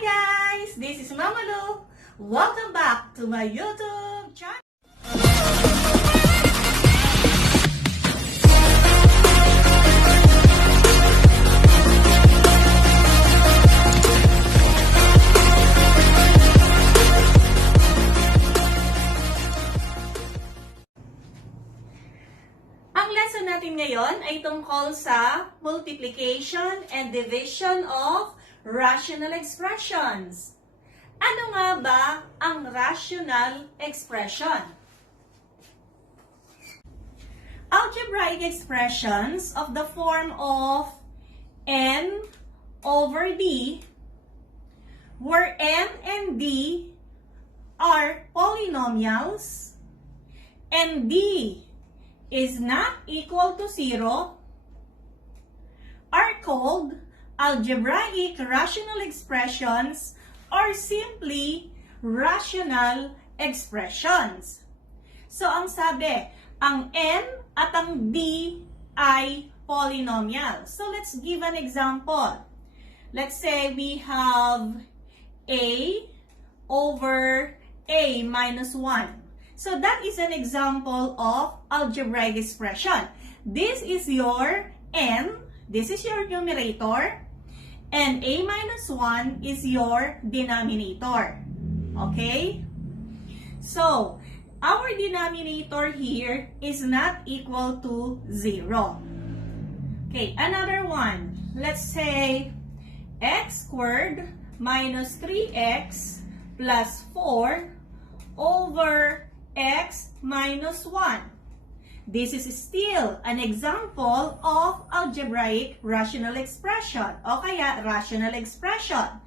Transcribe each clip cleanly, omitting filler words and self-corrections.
guys! This is Mama Lou. Welcome back to my YouTube channel. Ang lesson natin ngayon ay tungkol sa multiplication and division of rational expressions. Ano nga ba ang rational expression? Algebraic expressions of the form of n over d, where n and d are polynomials and d is not equal to 0, are called algebraic rational expressions or simply rational expressions. So, ang sabi, ang n at ang d ay polynomial. So, let's give an example. Let's say we have a over a minus 1. So, that is an example of algebraic expression. This is your n, this is your numerator, and a minus 1 is your denominator. Okay? So, our denominator here is not equal to 0. Okay, another one. Let's say x squared minus 3x plus 4 over x minus 1. This is still an example of algebraic rational expression o kaya rational expression.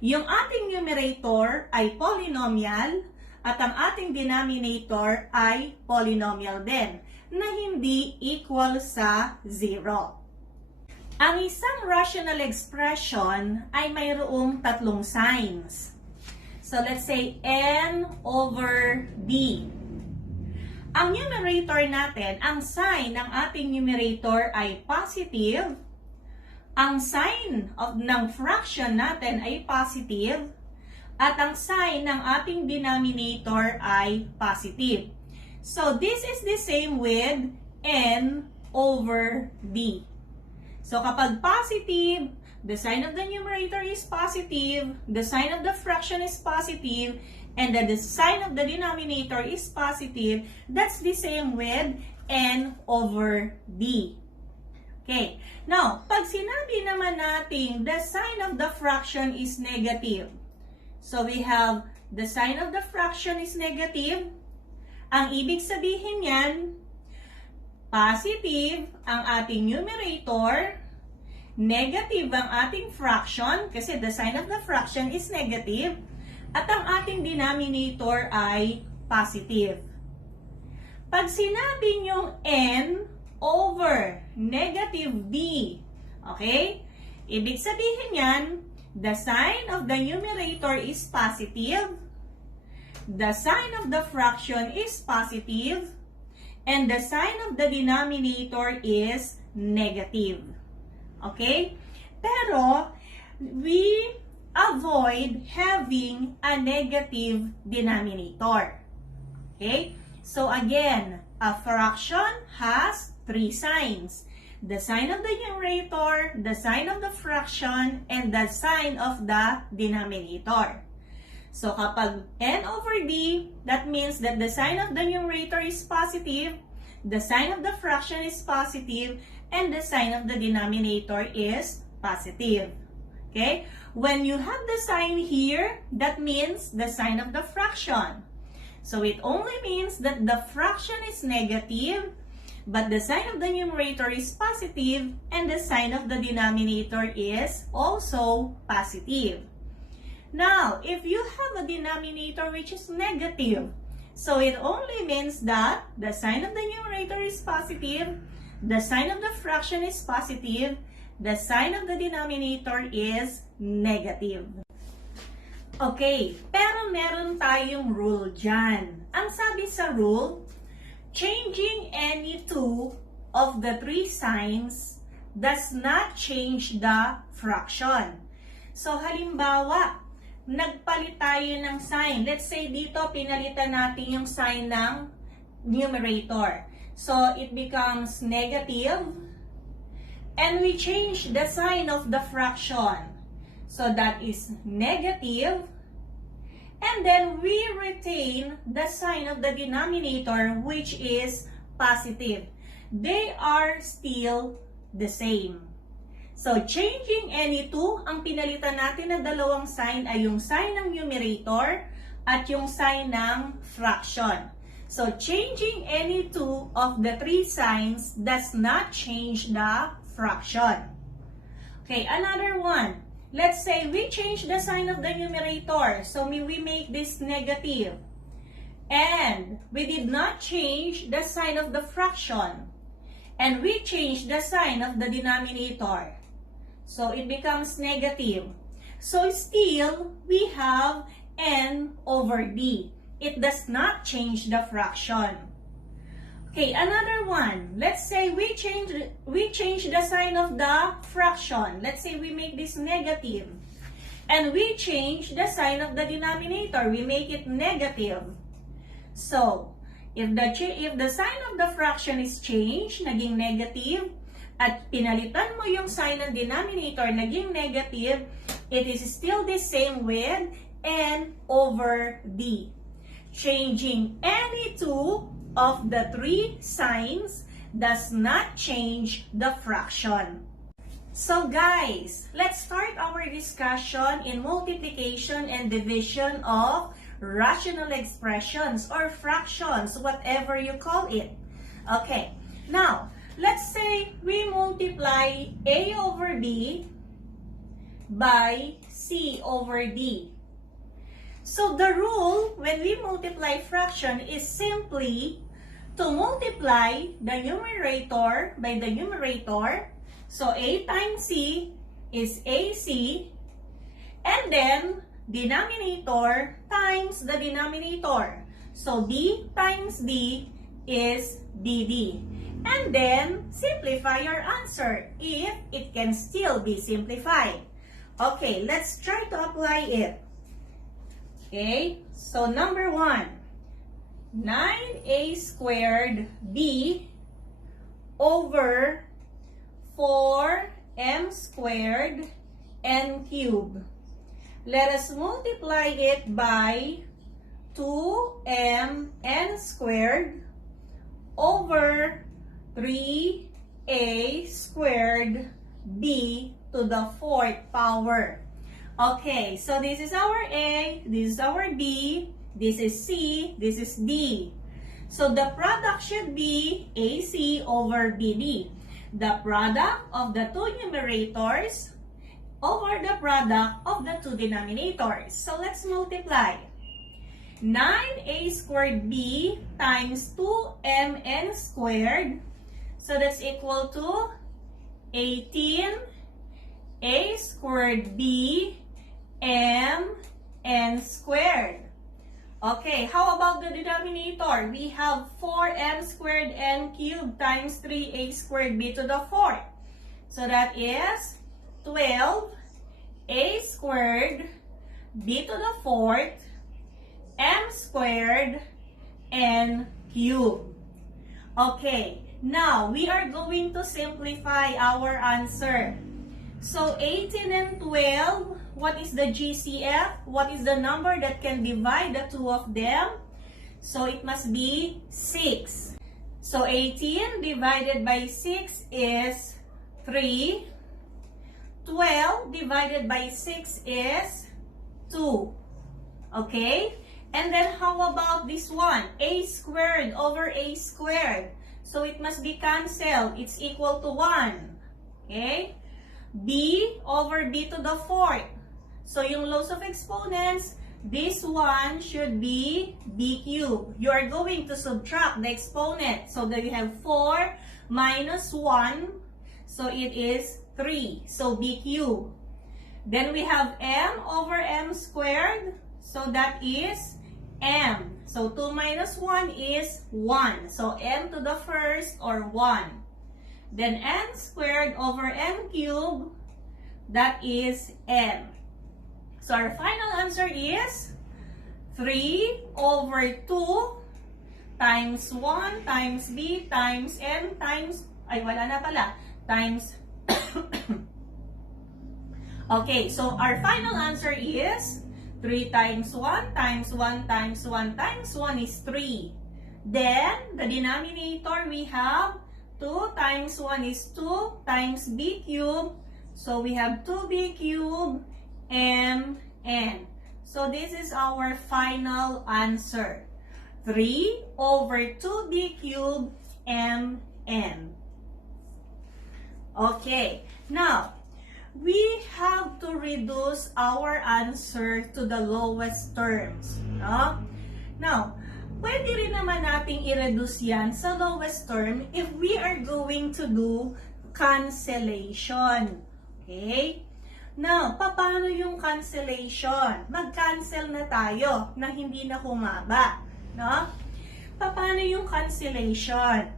Yung ating numerator ay polynomial at ang ating denominator ay polynomial din na hindi equal sa 0. Ang isang rational expression ay mayroong tatlong signs. So let's say n over d. Ang numerator natin, ang sign ng ating numerator ay positive. Ang sign ng fraction natin ay positive. At ang sign ng ating denominator ay positive. So, this is the same with n over d. So, kapag positive, the sign of the numerator is positive, the sign of the fraction is positive, and the sign of the denominator is positive, that's the same with n over d. Okay. Now, pag sinabi naman natin the sign of the fraction is negative, so we have the sign of the fraction is negative, ang ibig sabihin yan, positive ang ating numerator, negative ang ating fraction, kasi the sign of the fraction is negative, at ang ating denominator ay positive. Pag sinabi nyong n over negative d, okay? Ibig sabihin yan, the sign of the numerator is positive, the sign of the fraction is positive, and the sign of the denominator is negative. Okay? Pero, we avoid having a negative denominator. Okay? So again, a fraction has three signs. The sign of the numerator, the sign of the fraction, and the sign of the denominator. So kapag n over d, that means that the sign of the numerator is positive, the sign of the fraction is positive, and the sign of the denominator is positive. Okay? When you have the sign here, that means the sign of the fraction. So it only means that the fraction is negative, but the sign of the numerator is positive, and the sign of the denominator is also positive. Now, if you have a denominator which is negative, so it only means that the sign of the numerator is positive, the sign of the fraction is positive, the sign of the denominator is negative. Okay, pero meron tayong rule dyan. Ang sabi sa rule, changing any two of the three signs does not change the fraction. So, halimbawa, nagpalit tayo ng sign. Let's say dito, pinalitan natin yung sign ng numerator. So, it becomes negative. And we change the sign of the fraction. So, that is negative. And then, we retain the sign of the denominator, which is positive. They are still the same. So, changing any two, ang pinalitan natin ng dalawang sign ay yung sign ng numerator at yung sign ng fraction. So, changing any two of the three signs does not change the fraction. Okay, another one. Let's say we change the sign of the numerator. So, we make this negative. And we did not change the sign of the fraction. And we change the sign of the denominator. So, it becomes negative. So, still, we have n over d. It does not change the fraction. Okay, another one. Let's say we change the sign of the fraction. Let's say we make this negative. And we change the sign of the denominator. We make it negative. So, if the sign of the fraction is changed, naging negative, at pinalitan mo yung sign ng denominator, naging negative, it is still the same with n over d. Changing any two of the three signs does not change the fraction. So guys, let's start our discussion in multiplication and division of rational expressions or fractions, whatever you call it. Okay, now, let's say we multiply a over b by c over d. So the rule when we multiply fraction is simply to multiply the numerator by the numerator. So a times c is ac, and then denominator times the denominator. So b times d is bd. And then, simplify your answer if it can still be simplified. Okay, let's try to apply it. Okay, so number 1, 9a squared b over 4m squared n cubed. Let us multiply it by 2mn squared over 3a squared b to the 4th power. Okay, so this is our a, this is our b, this is c, this is d. So the product should be ac over bd. The product of the two numerators over the product of the two denominators. So let's multiply. 9a squared b times 2mn squared. So that's equal to 18a squared b mn squared. Okay, how about the denominator? We have 4m squared n cubed times 3a squared b to the 4th. So that is 12a squared b to the 4th m squared n cubed. Okay, now we are going to simplify our answer. So 18 and 12, what is the GCF? What is the number that can divide the two of them? So it must be 6. So 18 divided by 6 is 3. 12 divided by 6 is 2. Okay? And then how about this one? A squared over a squared. So it must be cancelled. It's equal to 1. Okay? B over b to the 4th. So yung laws of exponents, this one should be b cubed. You are going to subtract the exponent. So that you have 4 minus 1. So it is 3. So b cubed. Then we have m over m squared. So that is m. So 2 minus 1 is 1. So m to the first or 1. Then n squared over m cubed, that is n. So So our final answer is 3 over 2 times 1 times b times m times, ay wala na pala, times okay, so our final answer is 3 times 1 times 1 times 1 times 1 is 3. Then, the denominator we have 2 times 1 is 2 times b cubed. So we have 2b cubed mn. So this is our final answer. 3 over 2b cubed mn. Okay, now, we have to reduce our answer to the lowest terms. No? Now, pwede rin naman nating i-reduce yan sa lowest term if we are going to do cancellation. Okay? Now, paano yung cancellation? Mag-cancel na tayo na hindi na humaba. No? Paano yung cancellation?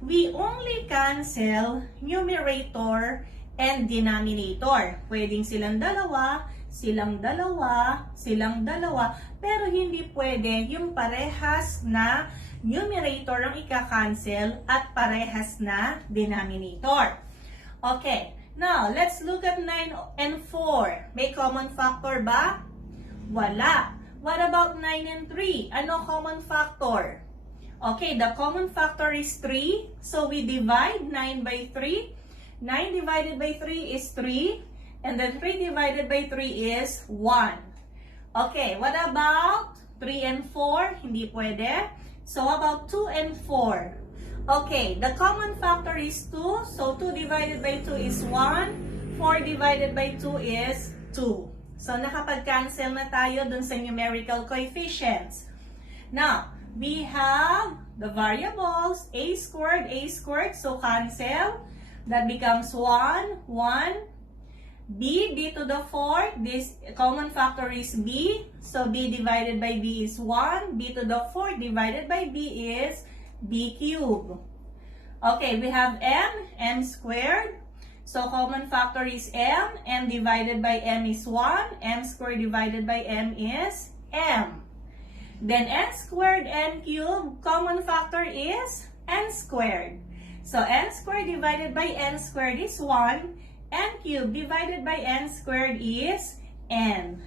We only cancel numerator and denominator. Pwedeng silang dalawa, silang dalawa, silang dalawa, pero hindi pwede yung parehas na numerator ang ika-cancel at parehas na denominator. Okay, now let's look at 9 and 4. May common factor ba? Wala. What about 9 and 3? Ano common factor? Okay, the common factor is 3. So we divide 9 by 3. 9 divided by 3 is 3. And then 3 divided by 3 is 1. Okay, what about 3 and 4? Hindi pwede. So how about 2 and 4? Okay, the common factor is 2. So 2 divided by 2 is 1. 4 divided by 2 is 2. So nakapag-cancel na tayo dun sa numerical coefficients. Now, we have the variables a squared, so cancel. That becomes 1, 1. B to the 4, this common factor is b. So b divided by b is 1. B to the 4 divided by b is b cubed. Okay, we have m squared. So common factor is m divided by m is 1. M squared divided by m is m. Then n squared, n cubed, common factor is n squared. So n squared divided by n squared is 1. N cubed divided by n squared is n.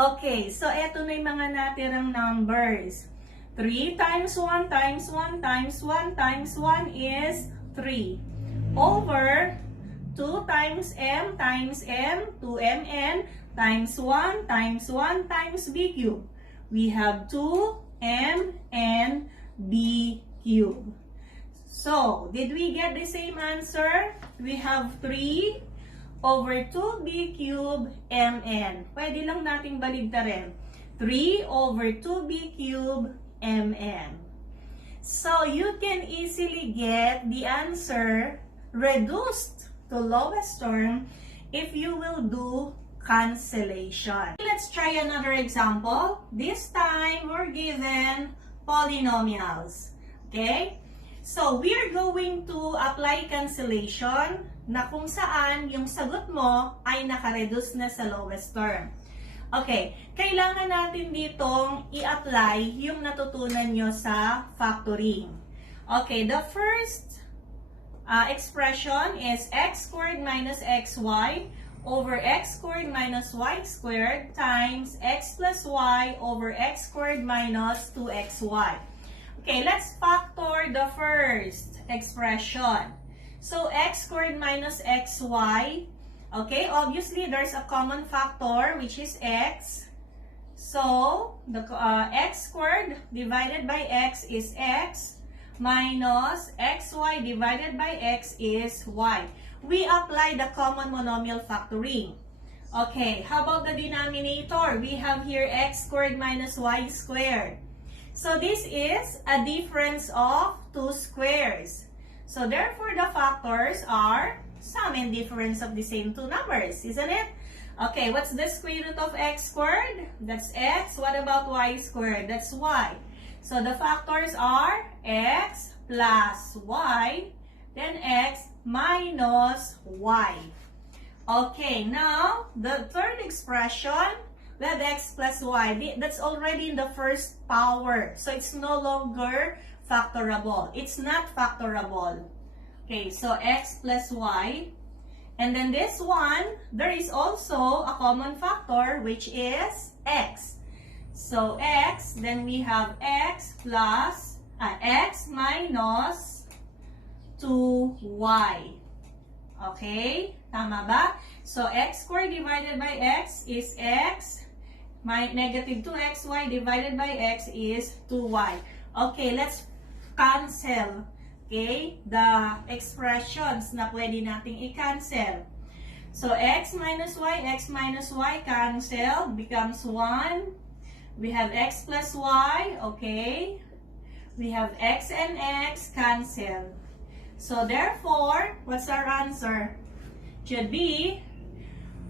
Okay, so eto na yung mga natirang numbers. 3 times 1 times 1 times 1 times 1 is 3. Over 2 times m, 2mn, times 1 times b cubed. We have 2m and b cubed. So, did we get the same answer? We have 3 over 2b cubed mn. Pwede lang nating baligtarin. 3 over 2b cubed mn. So, you can easily get the answer reduced to lowest term if you will do cancellation. Let's try another example. This time, we're given polynomials. Okay? So, we are going to apply cancellation na kung saan yung sagot mo ay nakareduce na sa lowest term. Okay, kailangan natin ditong i-apply yung natutunan nyo sa factoring. Okay, the first expression is x squared minus xy over x squared minus y squared times x plus y over x squared minus 2xy. Okay, let's factor the first expression. So, x squared minus xy. Okay, obviously, there's a common factor, which is x. So, the x squared divided by x is x minus xy divided by x is y. We apply the common monomial factoring. Okay, how about the denominator? We have here x squared minus y squared. So, this is a difference of two squares. So, therefore, the factors are sum and difference of the same two numbers, isn't it? Okay, what's the square root of x squared? That's x. What about y squared? That's y. So, the factors are x plus y, then x minus y. Okay, now, the third expression, we have x plus y. That's already in the first power. So, it's no longer factorable. It's not factorable. Okay, so x plus y. And then this one, there is also a common factor, which is x. So, x, then we have x minus 2y. Okay? Tama ba? So, x squared divided by x is x. Negative 2xy divided by x is 2y. Okay, let's cancel. Okay? The expressions na pwede nating i-cancel. So, x minus y cancel becomes 1. We have x plus y. Okay? We have x and x cancel. So, therefore, what's our answer? Should be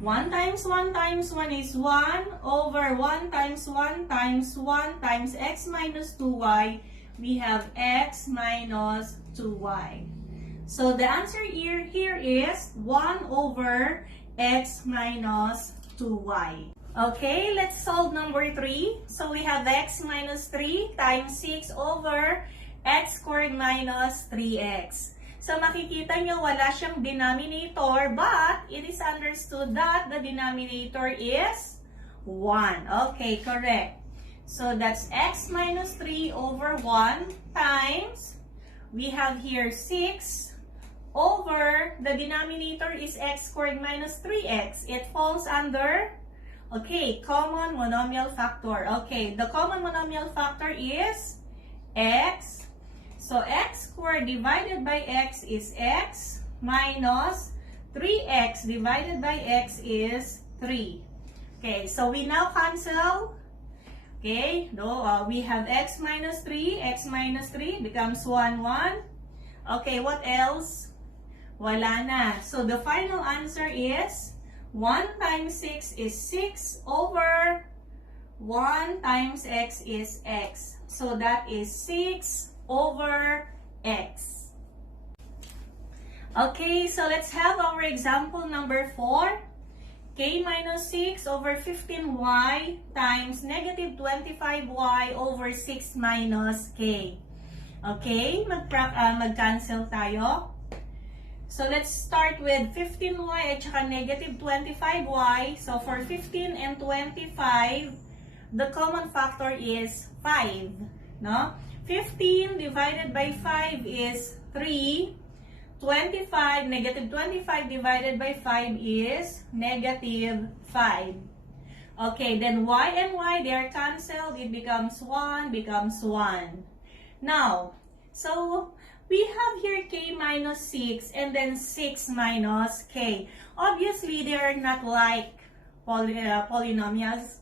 1 times 1 times 1 is 1 over 1 times 1 times 1 times x minus 2y. We have x minus 2y. So, the answer here is 1 over x minus 2y. Okay, let's solve number 3. So, we have x minus 3 times 6 over x squared minus 3x. So, makikita nyo, wala siyang denominator, but it is understood that the denominator is 1. Okay, correct. So, that's x minus 3 over 1 times, we have here 6 over, the denominator is x squared minus 3x. It falls under, okay, common monomial factor. Okay, the common monomial factor is x. So, x squared divided by x is x minus 3x divided by x is 3. Okay, so we now cancel. Okay, we have x minus 3 becomes 1, 1. Okay, what else? Wala na. So, the final answer is 1 times 6 is 6 over 1 times x is x. So, that is 6 over x. Okay, so let's have our example number 4. K minus 6 over 15y times negative 25y over 6 minus k. Okay, mag-cancel tayo. So let's start with 15y at saka negative 25y. So for 15 and 25, the common factor is 5. No? 15 divided by 5 is 3. 25, negative 25 divided by 5 is negative 5. Okay, then y and y, they are cancelled. It becomes 1, becomes 1. Now, so we have here k minus 6 and then 6 minus k. Obviously, they are not like polynomials.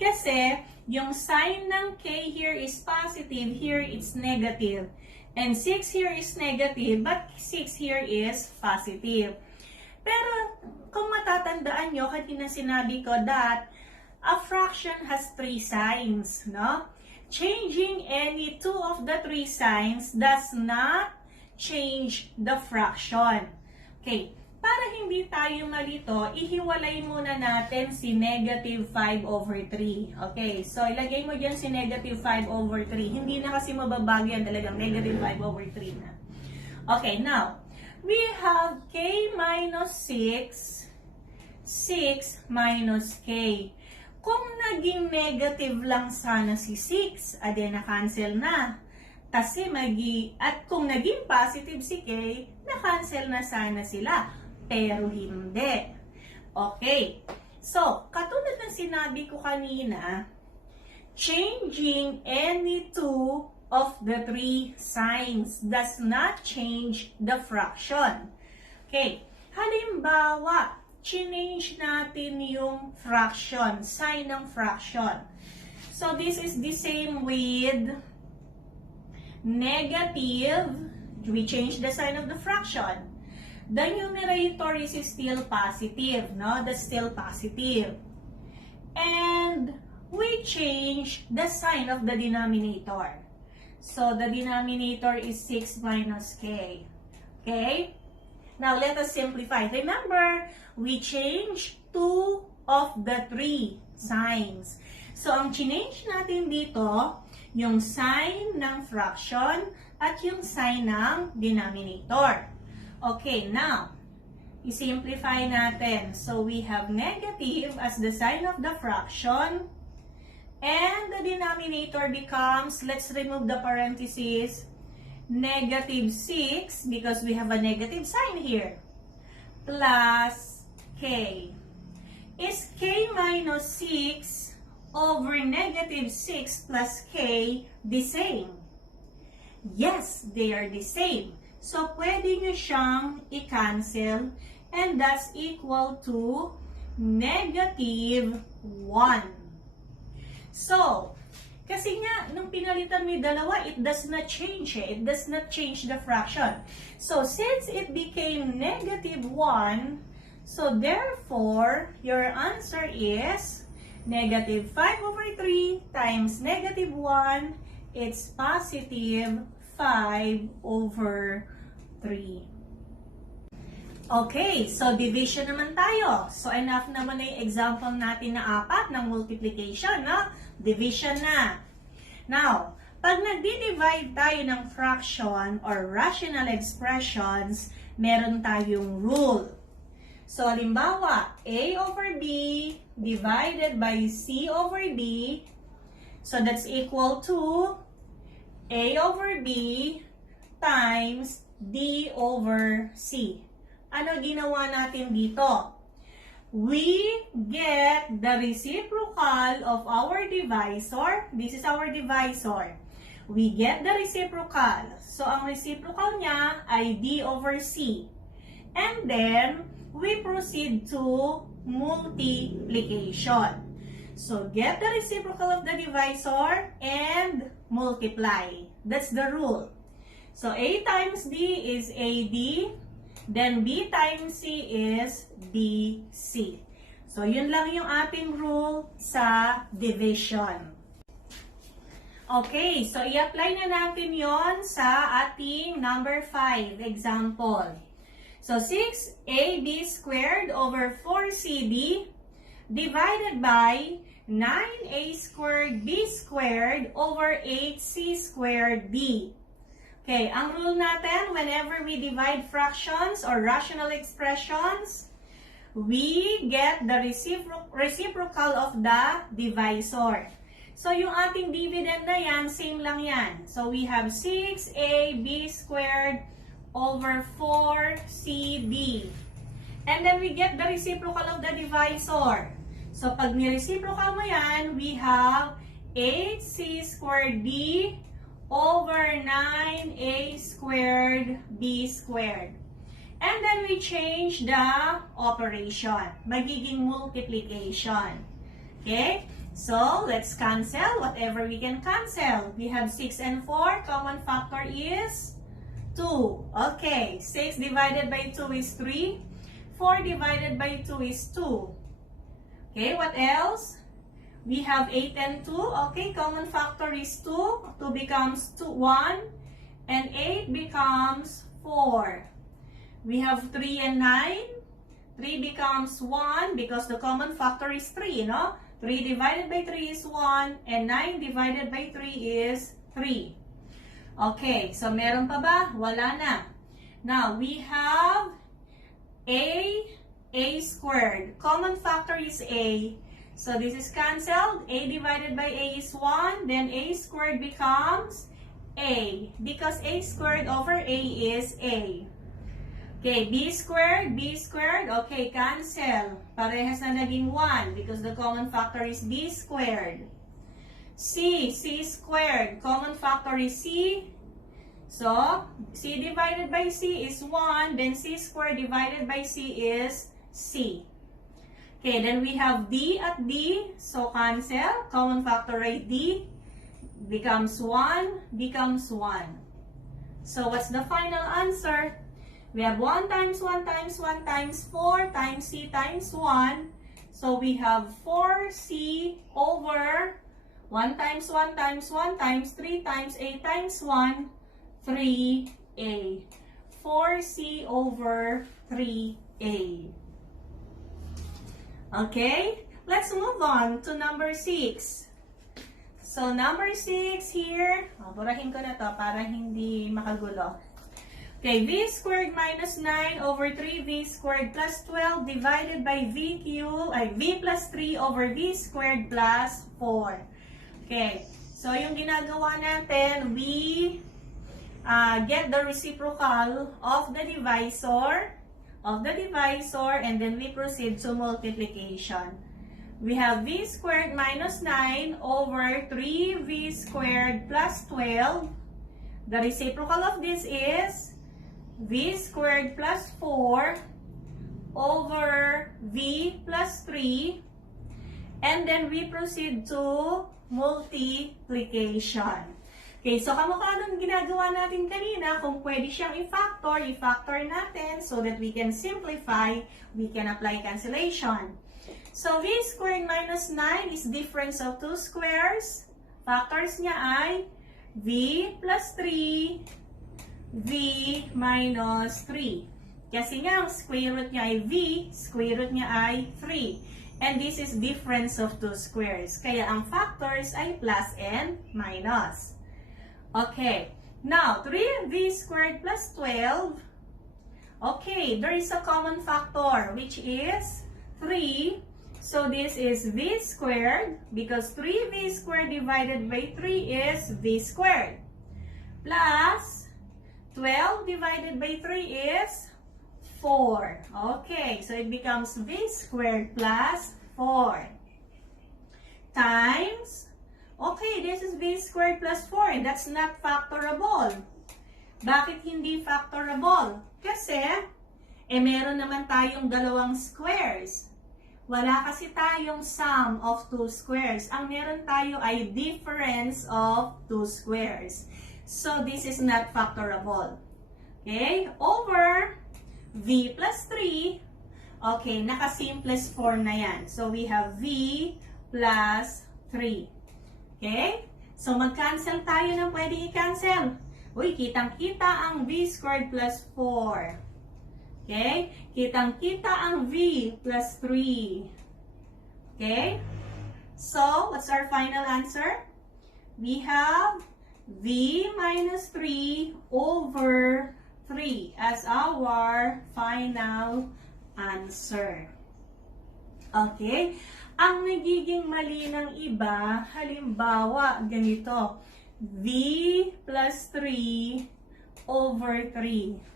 Kasi, yung sign ng k here is positive, here it's negative. And 6 here is negative, but 6 here is positive. Pero, kung matatandaan nyo, kanina sinabi ko that a fraction has 3 signs, no? Changing any 2 of the 3 signs does not change the fraction. Okay. Para hindi tayo malito, ihiwalay muna natin si negative 5 over 3. Okay, so ilagay mo dyan si negative 5 over 3. Hindi na kasi mababago yan, talagang negative 5 over 3 na. Okay, now, we have k minus 6, 6 minus k. Kung naging negative lang sana si 6, ade na-cancel na. Kasi at kung naging positive si k, na-cancel na sana sila. Pero hindi. Okay. So, katulad ng sinabi ko kanina, changing any 2 of the 3 signs does not change the fraction. Okay. Halimbawa, change natin yung fraction, sign ng fraction. So, this is the same with negative. We change the sign of the fraction. The numerator is still positive, no? That's still positive. And we change the sign of the denominator. So, the denominator is 6 minus k. Okay? Now, let us simplify. Remember, we changed 2 of the 3 signs. So, ang change natin dito, yung sign ng fraction at yung sign ng denominator. Okay, now, i-simplify natin. So, we have negative as the sign of the fraction. And the denominator becomes, let's remove the parentheses, negative 6 because we have a negative sign here, plus k. Is k minus 6 over negative 6 plus k the same? Yes, they are the same. So, pwede nyo siyang i-cancel and that's equal to negative 1. So, kasi nga, nung pinalitan mo yung dalawa, it does not change eh. It does not change the fraction. So, since it became negative 1, so therefore, your answer is negative 5 over 3 times negative 1, it's positive 5 over 3. Okay, so division naman tayo. So enough naman na yung example natin na 4 ng multiplication, no? Division na. Now, pag nagdi-divide tayo ng fraction or rational expressions, meron tayong rule. So halimbawa, A over B divided by C over D, so that's equal to A over B times D over C. Ano ginawa natin dito? We get the reciprocal of our divisor. This is our divisor. We get the reciprocal. So, ang reciprocal niya ay D over C. And then, we proceed to multiplication. So, get the reciprocal of the divisor and multiply. That's the rule. So, A times D is AD. Then, B times C is BC. So, yun lang yung ating rule sa division. Okay, so i-apply na natin yon sa ating number 5 example. So, 6AB squared over 4CD divided by 9A squared B squared over 8C squared D. Okay, ang rule natin, whenever we divide fractions or rational expressions, we get the reciprocal of the divisor. So, yung ating dividend na yan, same lang yan. So, we have 6AB squared over 4CD. And then, we get the reciprocal of the divisor. So, pag ni-reciprocal mo yan, we have 8C squared D over 9A squared B squared. And then we change the operation. Magiging multiplication. Okay? So, let's cancel whatever we can cancel. We have 6 and 4. Common factor is 2. Okay. 6 divided by 2 is 3. 4 divided by 2 is 2. Okay, what else? We have 8 and 2. Okay, common factor is 2. 2 becomes 1. And 8 becomes 4. We have 3 and 9. 3 becomes 1 because the common factor is 3, no? 3 divided by 3 is 1. And 9 divided by 3 is 3. Okay, so meron pa ba? Wala na. Now, we have A squared. Common factor is A. So, this is cancelled. A divided by A is 1. Then, A squared becomes A. Because A squared over A is A. Okay, B squared. Okay, cancel. Parehas na naging 1 because the common factor is B squared. C squared. Common factor is C. So, C divided by C is 1. Then, C squared divided by C is C. Okay, then we have D at D. So, cancel. Common factor right D becomes 1, becomes 1. So, what's the final answer? We have 1 times 1 times 1 times 4 times C times 1. So, we have 4C over 1 times 1 times 1 times 3 times A times 1, 3A. 4c over 3a. Okay? Let's move on to number 6. So, number 6 here, burahin ko na to para hindi makagulo. Okay, v squared minus 9 over 3v squared plus 12 divided by v plus 3 over v squared plus 4. Okay, so yung ginagawa natin, we get the reciprocal of the divisor, and then we proceed to multiplication. We have v squared minus 9 over 3v squared plus 12. The reciprocal of this is v squared plus 4 over v plus 3. And then we proceed to multiplication. Okay, so kamukha nung ginagawa natin kanina, kung pwede siyang i-factor natin so that we can simplify, we can apply cancellation. So, v squared minus 9 is difference of two squares. Factors niya ay v plus 3, v minus 3. Kasi nga, ang square root niya ay v, square root niya ay 3. And this is difference of two squares. Kaya ang factors ay plus and minus. Okay. Now, 3v squared plus 12. Okay, there is a common factor, which is 3. So, this is v squared, because 3v squared divided by 3 is v squared. Plus, 12 divided by 3 is 4. Okay, so it becomes v squared plus 4. Times, okay, this is v squared plus 4, and that's not factorable. Bakit hindi factorable? Kasi, meron naman tayong dalawang squares. Wala kasi tayong sum of two squares. Ang meron tayo ay difference of two squares. So, this is not factorable. Okay? Over v plus 3. Okay, naka-simplest form na yan. So, we have v plus 3. Okay? So, mag-cancel tayo ng pwede i-cancel. Uy, kitang-kita ang v squared plus 4. Okay? Kitang-kita ang v plus 3. Okay? So, what's our final answer? We have v minus 3 over 3 as our final answer. Okay? Ang nagiging mali ng iba, halimbawa, ganito. V plus 3 over 3.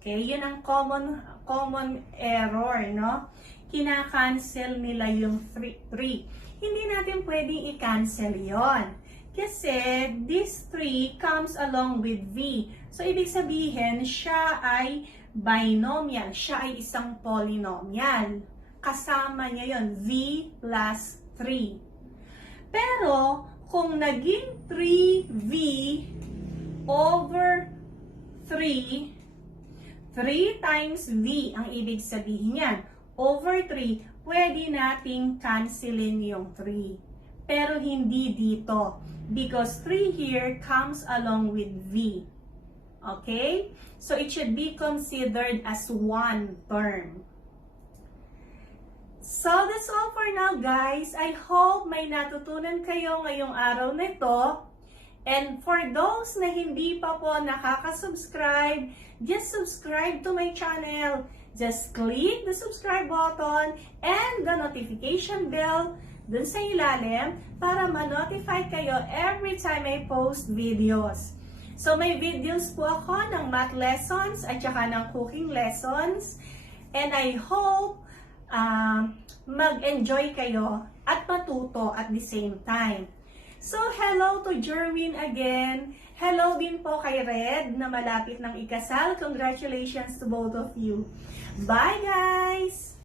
Okay, yun ang common error, no? Kina-cancel nila yung 3. Hindi natin pwedeng i-cancel yon. Kasi this 3 comes along with v. So, ibig sabihin, siya ay binomial. Siya ay isang polynomial. Kasama niya yon, v plus 3. Pero, kung naging 3v over 3, 3 times v ang ibig sabihin yan. Over 3, pwede nating cancelin yung 3. Pero hindi dito. Because 3 here comes along with v. Okay? So, it should be considered as one term. So, that's all for now, guys. I hope may natutunan kayo ngayong araw na ito. And for those na hindi pa po nakaka-subscribe, just subscribe to my channel. Just click the subscribe button and the notification bell dun sa ilalim para ma-notify kayo every time I post videos. So may videos po ako ng math lessons at saka ng cooking lessons. And I hope mag-enjoy kayo at matuto at the same time. So, hello to Jerwin again. Hello din po kay Red na malapit ng ikasal. Congratulations to both of you. Bye, guys!